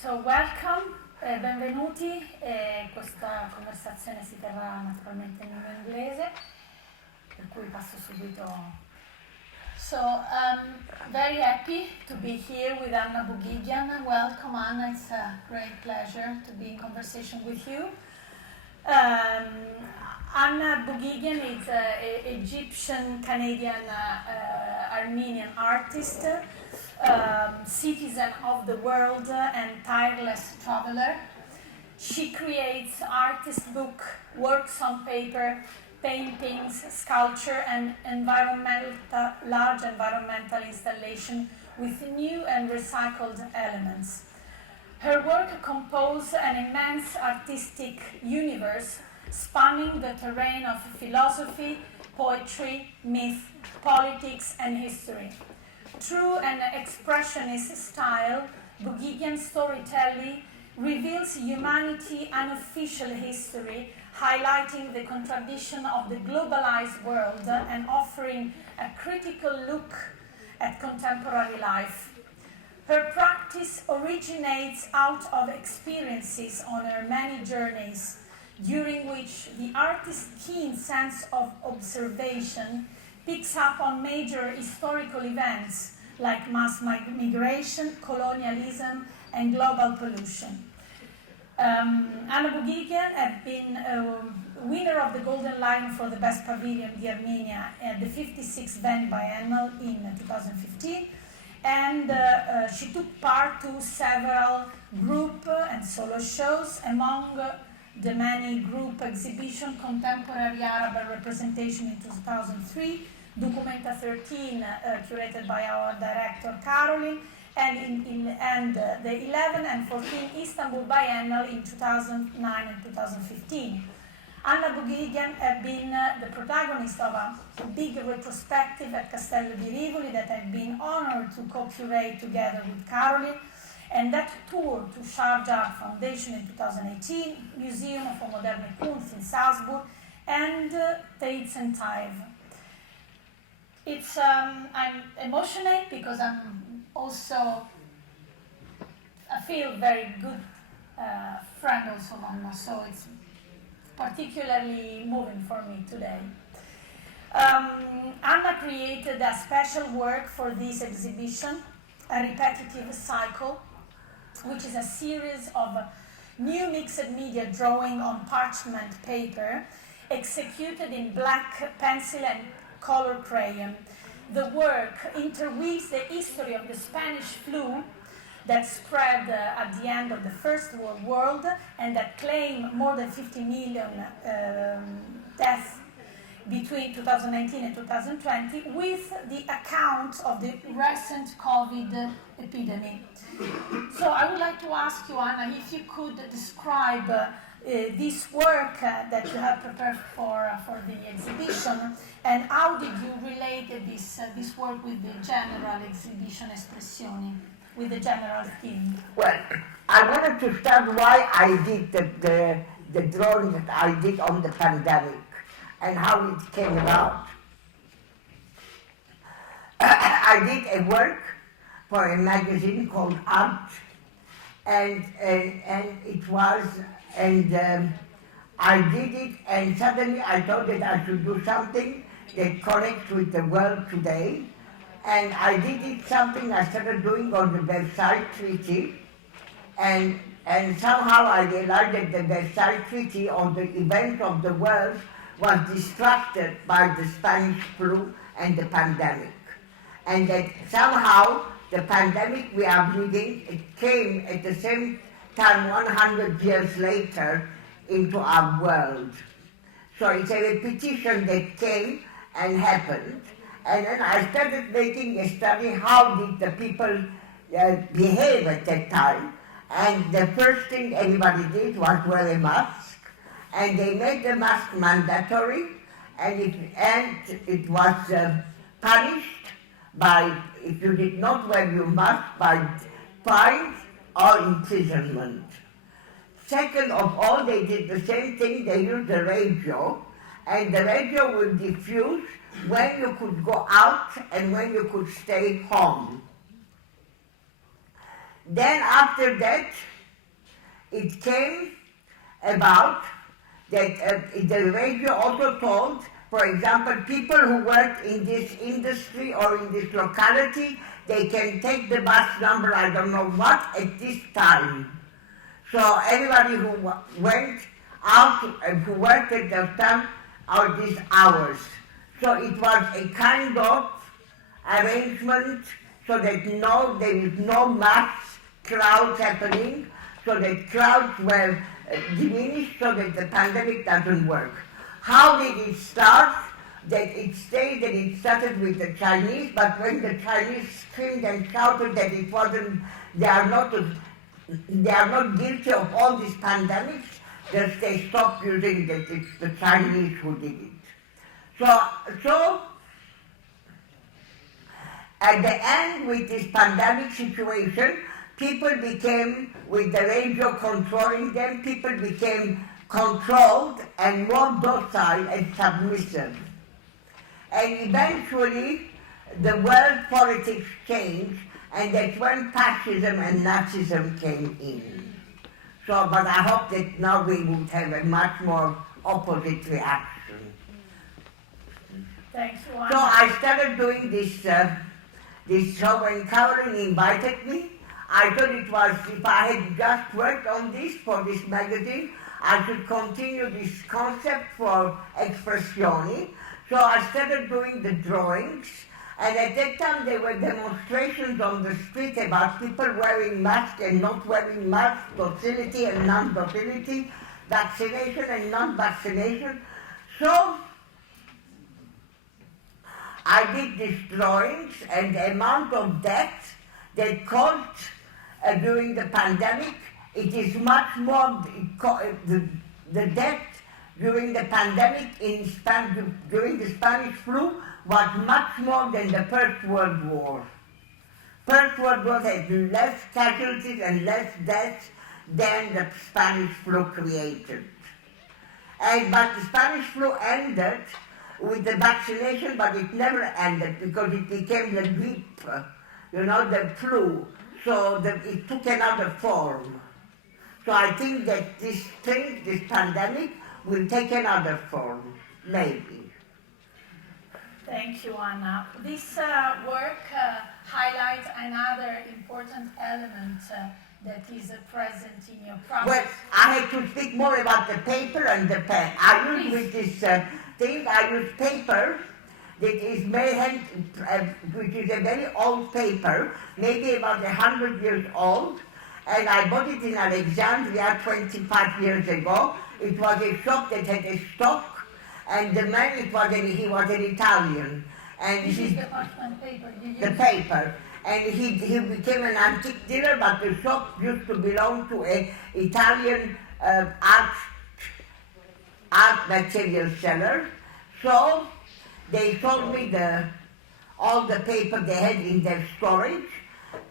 So welcome, benvenuti, questa conversazione si terrà naturalmente in lingua inglese, per cui passo subito. So very happy to be here with Anna Boghiguian. Welcome Anna, it's a great pleasure to be in conversation with you. Anna Boghiguian is an Egyptian-Canadian Armenian artist, citizen of the world and tireless traveler. She creates artist book, works on paper, paintings, sculpture and large environmental installation with new and recycled elements. Her work composes an immense artistic universe spanning the terrain of philosophy, poetry, myth, politics and history. Through an expressionist style, Boghiguian's storytelling reveals humanity's unofficial history, highlighting the contradiction of the globalized world and offering a critical look at contemporary life. Her practice originates out of experiences on her many journeys, during which the artist's keen sense of observation picks up on major historical events like mass migration, colonialism, and global pollution. Anna Boghiguian has been a winner of the Golden Lion for the Best Pavilion di Armenia at the 56th Venice Biennale in 2015, and she took part to several group and solo shows. Among the many group exhibition, Contemporary Arab Representation in 2003, Documenta 13, curated by our director Caroline, and the 11 and 14 Istanbul Biennale in 2009 and 2015. Anna Boghiguian has been the protagonist of a big retrospective at Castello di Rivoli that I've been honored to co-curate together with Caroline, and that tour to Sharjah Foundation in 2018, Museum of Moderne Kunst in Salzburg, and Tate and Tive. I'm emotional because I feel very good friend also of Anna, so it's particularly moving for me today. Anna created a special work for this exhibition, a repetitive cycle, which is a series of new mixed media drawing on parchment paper, executed in black pencil and color crayon. The work interweaves the history of the Spanish flu that spread at the end of the First World War and that claimed more than 50 million deaths between 2019 and 2020, with the account of the recent COVID epidemic. So I would like to ask you, Anna, if you could describe this work that you have prepared for the exhibition, and how did you relate this work with the general exhibition Espressioni, with the general theme? Well, I wanted to start why I did the drawing that I did on the pandemic and how it came about. I did a work for a magazine called Art, and it was, and I did it, and suddenly I thought that I should do something that connects with the world today, and I did it something I started doing on the Versailles Treaty, and somehow I realized that the Versailles Treaty on the event of the world was distracted by the Spanish flu and the pandemic, and that somehow the pandemic we are living, it came at the same time 100 years later into our world. So it's a repetition that came and happened, and then I started making a study how did the people behave at that time, and the first thing everybody did was wear a mask, and they made the mask mandatory, and it was punished by, if you did not wear your mask, by fines or imprisonment. Second of all, they did the same thing, they used the radio, and the radio would diffuse when you could go out and when you could stay home. Then after that, it came about that the radio also told, for example, people who work in this industry or in this locality, they can take the bus number, I don't know what, at this time. So everybody who went out and who worked at the time are these hours. So it was a kind of arrangement so that there is no mass crowds happening, so that crowds were diminished so that the pandemic doesn't work. How did it start? That it started with the Chinese, but when the Chinese screamed and shouted that it wasn't, they are not guilty of all these pandemics, that they stopped using that it's the Chinese who did it. So at the end, with this pandemic situation, people became, with the radio controlling them, people became controlled and more docile and submissive. And eventually, the world politics changed, and that's when fascism and Nazism came in. So, but I hope that now we would have a much more opposite reaction. Thank you, Anna. So I started doing this show when Caroline invited me. I thought it was, if I had just worked on this for this magazine, I should continue this concept for espressioni. So I started doing the drawings, and at that time there were demonstrations on the street about people wearing masks and not wearing masks, docility and non-docility, vaccination and non-vaccination. So I did these drawings, and the amount of death that caused during the pandemic, it is much more, the death during the pandemic during the Spanish flu was much more than the First World War. First World War had less casualties and less deaths than the Spanish flu created. But the Spanish flu ended with the vaccination, but it never ended because it became the grippe, the flu. So it took another form. So I think that this pandemic, will take another form, maybe. Thank you, Anna. This work highlights another important element that is present in your project. Well, I had to speak more about the paper and the pen. I use with this I use paper that is made, which is a very old paper, maybe about 100 years old, and I bought it in Alexandria 25 years ago. It was a shop that had a stock, and the man, he was an Italian. And this is the parchment paper you use? The paper. And he became an antique dealer, but the shop used to belong to an Italian art material seller. So they sold me all the paper they had in their storage.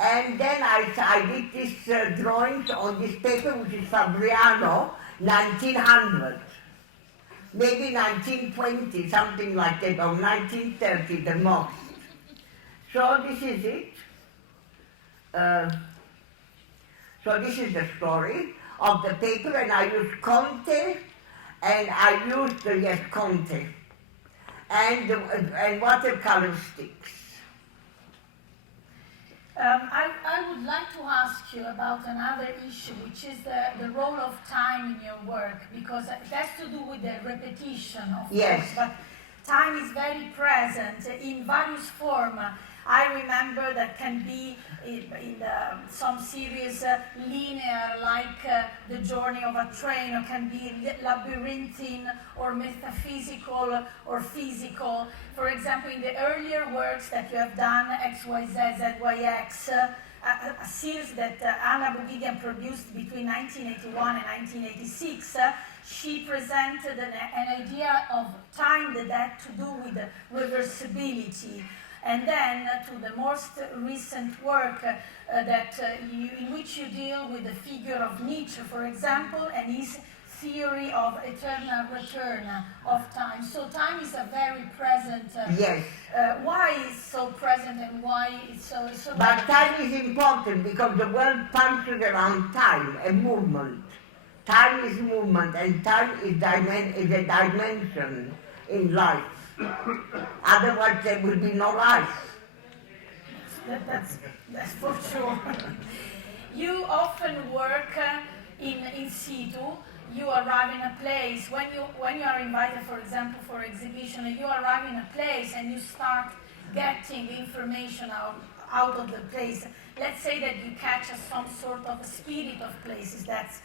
And then I did these drawings on this paper, which is Fabriano, 1900, maybe 1920, something like that, or 1930, the most. So this is it. So this is the story of the paper, and I use Conte, and I use Conte, and watercolor sticks. I would like to ask you about another issue, which is the role of time in your work, because it has to do with the repetition, of course, but time is very present in various forms. I remember that can be in some series linear, like the journey of a train, or can be labyrinthine or metaphysical or physical. For example, in the earlier works that you have done, XYZ, ZYX, a series that Anna Boghiguian produced between 1981 and 1986, she presented an idea of time that had to do with reversibility. And then to the most recent work in which you deal with the figure of Nietzsche, for example, and his theory of eternal return of time. So time is a very present. Yes. Why is so present and why it's so? But time is important because the world functions around time, a movement. time is movement and time is a dimension in life. Otherwise there will be no life. That's for sure. You often work in situ. You arrive in a place when you are invited, for example, for exhibition. You arrive in a place and you start getting information out of the place. Let's say that you catch some sort of spirit of places. That's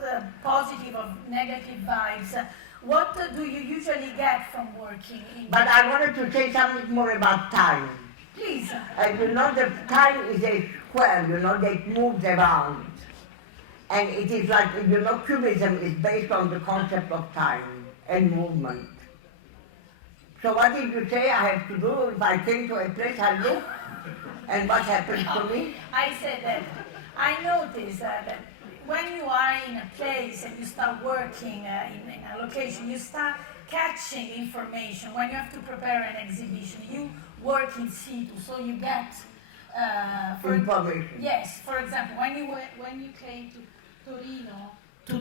the positive or negative vibes. What do you usually get from working in? But I wanted to say something more about time. Please. You know, the time is a square, you know, that moves around. And it is like, you know, Cubism is based on the concept of time and movement. So what did you say I have to do if I came to a place, I look, and what happens to me? I said that I noticed that when you are in a place and you start working in a location, you start catching information. When you have to prepare an exhibition, you work in situ, so you get information. Yes, for example, when you came to Torino to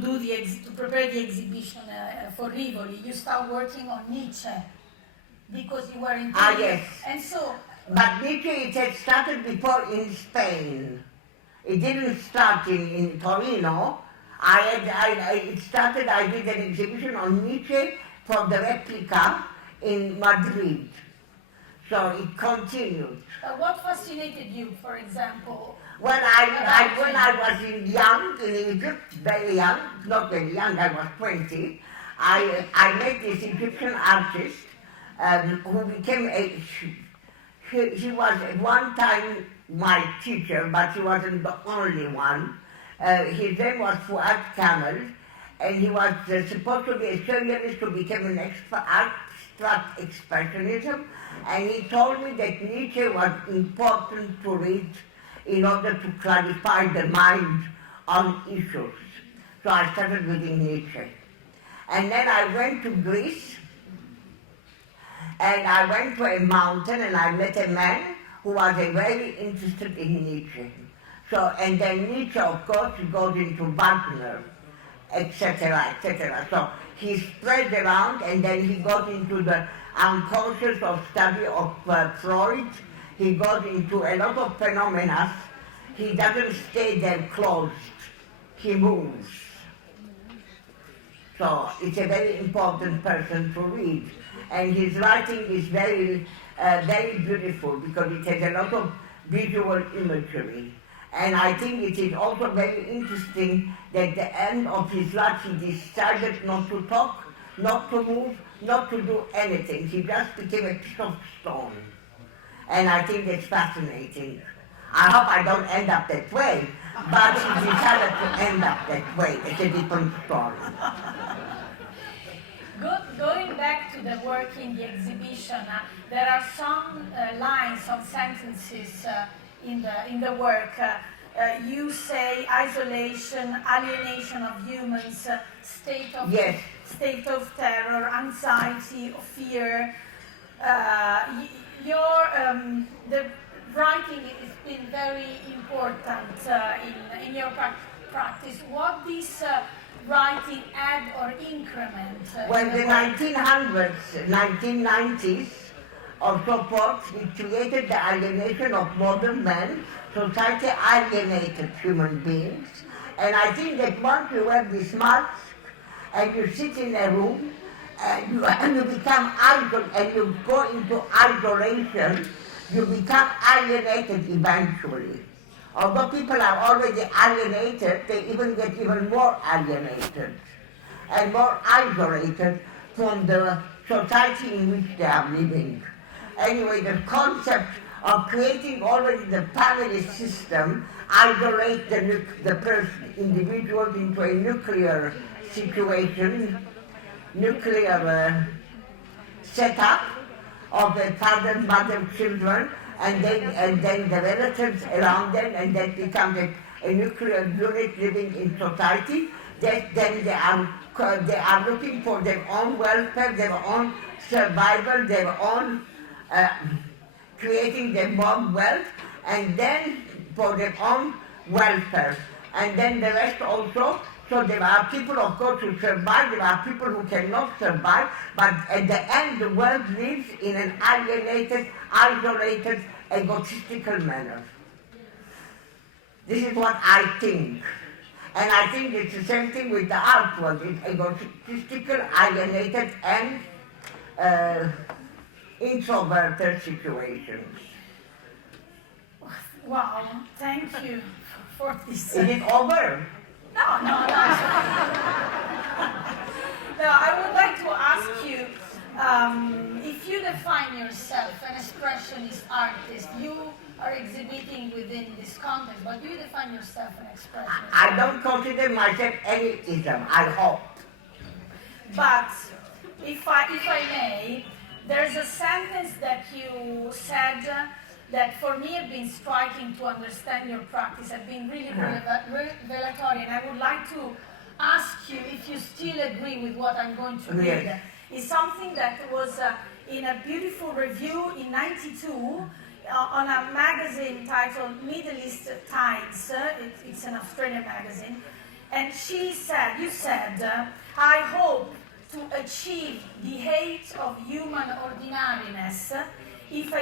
prepare the exhibition for Rivoli, you start working on Nietzsche because you were in Torino. Yes. And so. But Nietzsche, it had started before in Spain. It didn't start in Torino. I did an exhibition on Nietzsche for the replica in Madrid. So it continued. What fascinated you, for example? Well, when I was young, in Egypt, very young, not very young, I was 20, I met this Egyptian artist who became he was at one time my teacher, but he wasn't the only one. His name was Fuad Kamel, and he was supposed to be a surrealist who became an abstract expressionism, and he told me that Nietzsche was important to read in order to clarify the mind on issues. So I started reading Nietzsche. And then I went to Greece, and I went to a mountain and I met a man who was very interested in Nietzsche. So, and then Nietzsche, of course, goes into Wagner, etc., etc. So he spreads around, and then he goes into the unconscious of study of Freud. He goes into a lot of phenomena. He doesn't stay there closed. He moves. So it's a very important person to read. And his writing is very, very beautiful because it has a lot of visual imagery. And I think it is also very interesting that at the end of his life he decided not to talk, not to move, not to do anything. He just became a piece of stone. And I think that's fascinating. I hope I don't end up that way, but he decided to end up that way. It's a different story. Going back to the work in the exhibition, there are some lines, some sentences in the work. You say isolation, alienation of humans, state of terror, anxiety, fear. The writing has been very important in your practice. What this writing add or increment? Well, the 1990s or so forth, it created the alienation of modern man. Society alienated human beings. And I think that once you wear this mask and you sit in a room and you become and you go into isolation, you become alienated eventually. Although people are already alienated, they even get even more alienated and more isolated from the society in which they are living. Anyway, the concept of creating already the family system isolates the person, individuals into a nuclear situation, nuclear setup of a father, mother, children, and then the relatives around them, and that becomes a nuclear unit living in society. Then they are looking for their own welfare, their own survival, their own creating their own wealth, and then for their own welfare. And then the rest also So there are people, of course, who survive, there are people who cannot survive, but at the end the world lives in an alienated, isolated, egotistical manner. This is what I think. And I think it's the same thing with the art world. It's egotistical, alienated, and introverted situations. Wow, thank you for this. Is it over? No. No, I would like to ask you, if you define yourself an expressionist artist, you are exhibiting within this context, but do you define yourself an expressionist? I don't consider myself any ism, I hope. But if I may, there's a sentence that you said that for me have been striking to understand your practice, have been really revelatory, and I would like to ask you if you still agree with what I'm going to read. Yes. It's something that was in a beautiful review in '92 on a magazine titled Middle East Times. It's an Australian magazine. And you said, I hope to achieve the height of human ordinariness if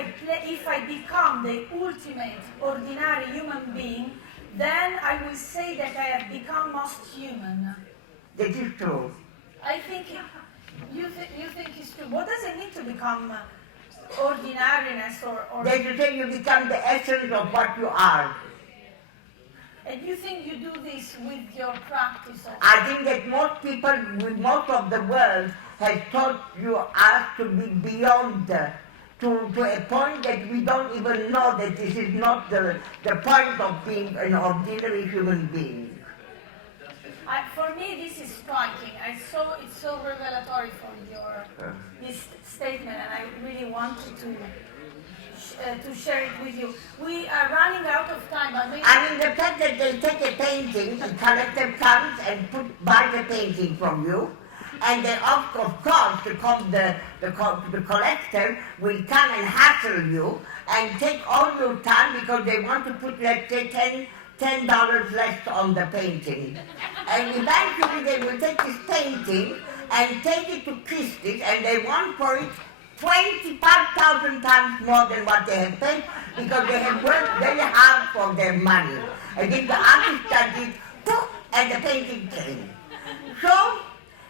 I become the ultimate ordinary human being, then I will say that I have become most human. That is true. I think you think it's true. What does it mean to become ordinariness or That you say you become the essence of what you are. And you think you do this with your practice also? I think that most people, with most of the world, has taught you us to be beyond to a point that we don't even know that this is not the point of being an ordinary human being. For me, this is striking. It's so revelatory for this statement, and I really wanted to share it with you. We are running out of time, but maybe... I mean, the fact that they take a painting, the collector comes and buy the painting from you, and then of course the collector will come and hassle you and take all your time because they want to put, let's say, $10 less on the painting. And eventually they will take this painting and take it to Christie's, and they want for it 25,000 times more than what they have paid because they have worked very hard for their money. And if the artist does it, poof, and the painting came. So,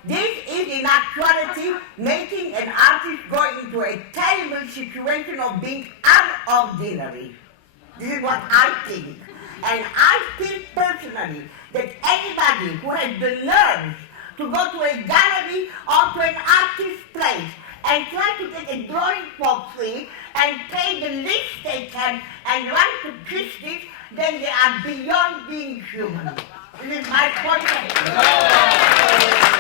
this is in actuality making an artist go into a terrible situation of being unordinary. This is what I think. And I feel personally that anybody who has the nerve to go to a gallery or to an artist's place and try to get a drawing for free and pay the least they can and run to Christie's, then they are beyond being human. This is my point of view.